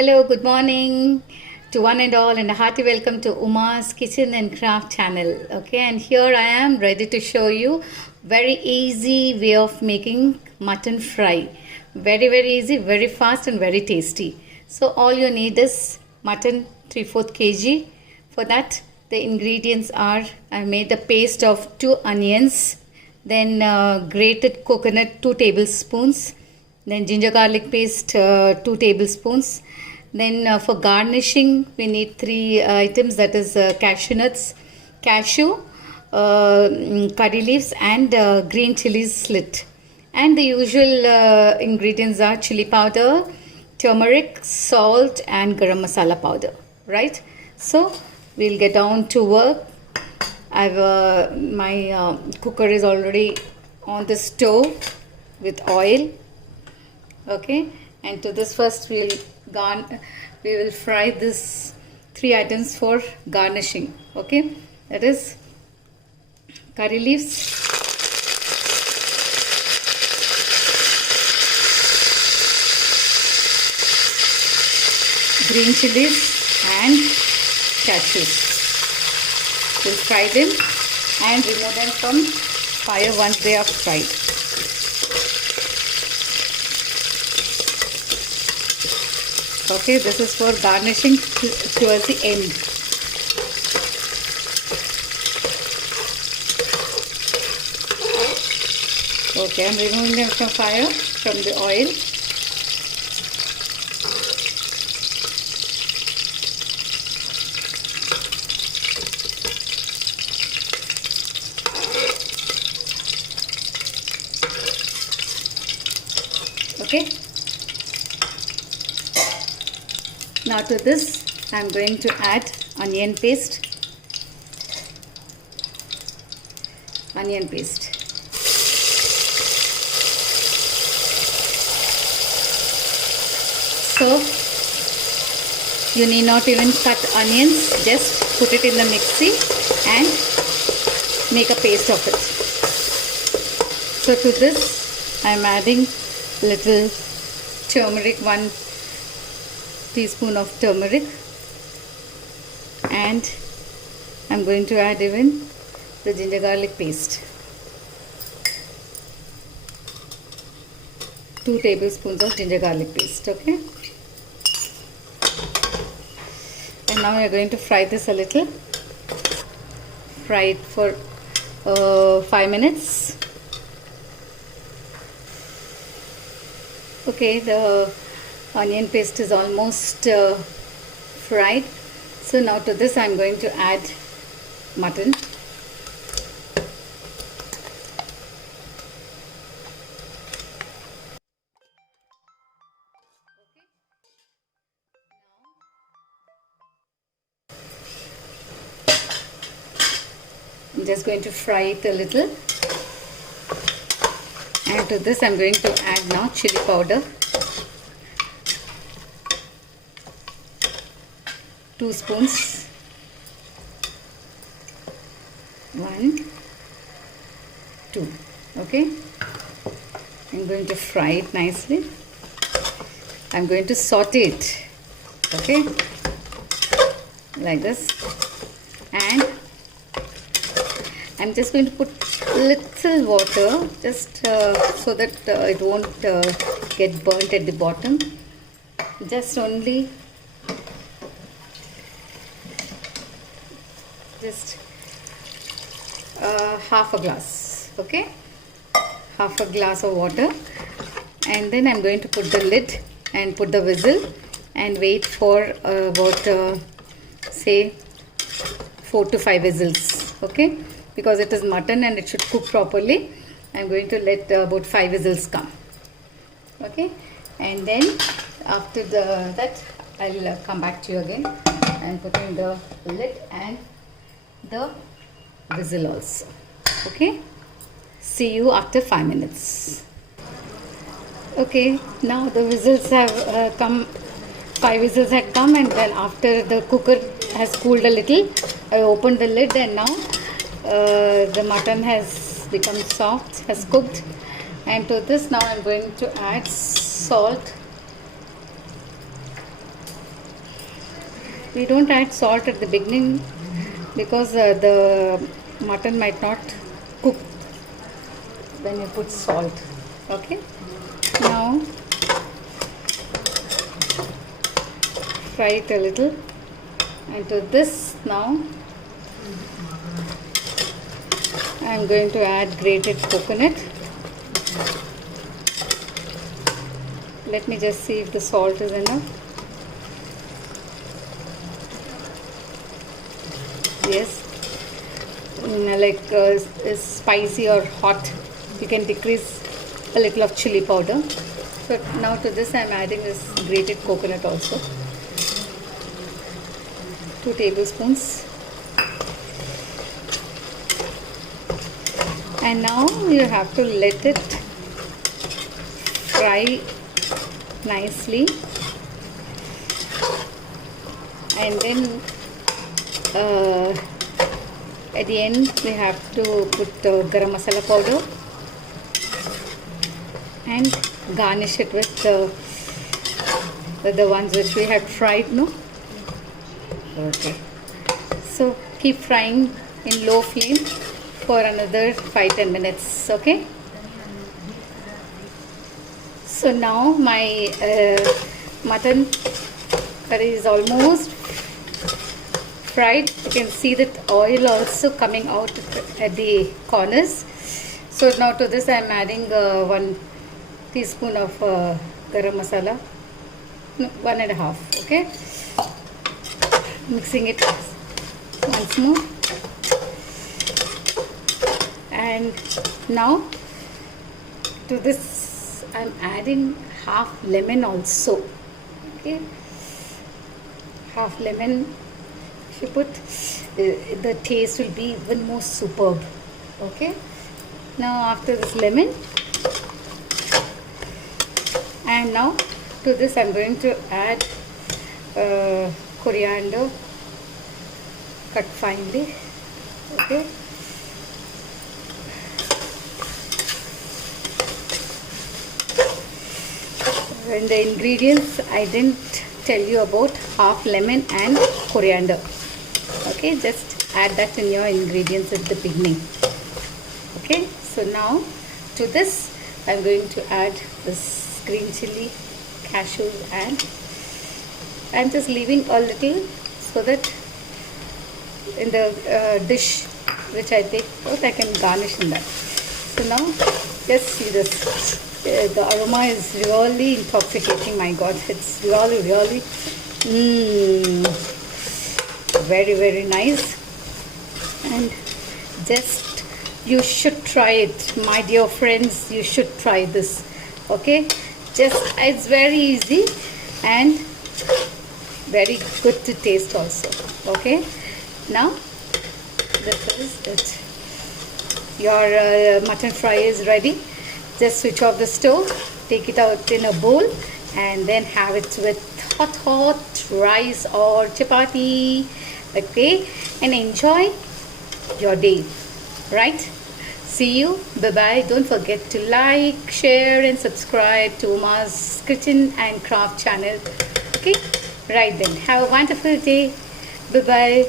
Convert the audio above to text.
Hello, good morning to one and all, and a hearty welcome to Uma's Kitchen and Craft channel. Okay, and here I am ready to show you very easy way of making mutton fry. Very easy, very fast, and very tasty. So all you need is mutton 3/4 kg. For that, the ingredients are: I made a paste of 2 onions, then grated coconut 2 tablespoons, then ginger garlic paste 2 tablespoons. Then for garnishing we need 3 items, that is cashew nuts, cashew, curry leaves, and green chilies slit. And the usual ingredients are chili powder, turmeric, salt, and garam masala powder, right? So we'll get down to work. I've my cooker is already on the stove with oil. Okay, and to this first we will fry this 3 items for garnishing. Okay, that is curry leaves, green chilies, and cashews. We'll fry them and remove them from fire once they are fried. Okay, this is for garnishing towards the end. Okay, I'm removing them from fire, from the oil. Okay. Now to this I am going to add onion paste. So you need not even cut onions, just put it in the mixie and make a paste of it. So to this I am adding little turmeric, 1 teaspoon of turmeric, and I'm going to add even the ginger garlic paste, 2 tablespoons of ginger garlic paste. Okay, and now we are going to fry this a little. Fry it for 5 minutes. Okay, the onion paste is almost fried. So now to this I am going to add mutton. I'm just going to fry it a little. And to this I am going to add now chili powder, 2 spoons, 1, 2. Okay, I'm going to fry it nicely. I'm going to saute it. Okay, like this, and I'm just going to put little water, just so that it won't get burnt at the bottom. Just only half a glass. Okay, half a glass of water, and then I'm going to put the lid and put the whistle and wait for about say 4 to 5 whistles. Okay, because it is mutton and it should cook properly, I'm going to let about 5 whistles come. Okay, and then after that I'll come back to you again and put in the lid and the whistle also. Okay, see you after 5 minutes. Okay, now the whistles have come. 5 whistles had come, and then after the cooker has cooled a little, I opened the lid, and now the mutton has become soft, has cooked. And to this now I'm going to add salt, We don't add salt at the beginning because the mutton might not cook when you put salt. Okay, now fry it a little, and to this now I am going to add grated coconut. Let me just see if the salt is enough. Yes, like is spicy or hot, you can decrease a little of chili powder. So now to this I am adding this grated coconut also, 2 tablespoons. And now you have to let it fry nicely, and then at the end we have to put garam masala powder and garnish it with the ones which we had fried, no? Okay, so keep frying in low flame for another 5-10 minutes. Okay, so now my mutton curry is almost fried. You can see that oil also coming out at the corners. So now to this I am adding 1 teaspoon of garam masala, no, 1.5. Okay, mixing it once more, and now to this I am adding half lemon also. Okay, half lemon. If you put, the taste will be even more superb. Okay, now after this lemon, and now to this I am going to add coriander cut finely. Okay, and the ingredients I didn't tell you about half lemon and coriander. Okay, just add that in your ingredients at the beginning. Okay, so now to this I am going to add this green chili, cashews, and I am just leaving a little so that in the dish which I take out I can garnish in that. So now just see this. The aroma is really intoxicating. My God, it's really very nice, and just you should try it, my dear friends. You should try this. Okay, just it's very easy and very good to taste also. Okay, now this is it. Your mutton fry is ready. Just switch off the stove, take it out in a bowl, and then have it with hot rice or chapati. Okay, and enjoy your day. Right? See you. Bye bye. Don't forget to like, share, and subscribe to Uma's Kitchen and Craft channel. Okay, right then. Have a wonderful day. Bye bye.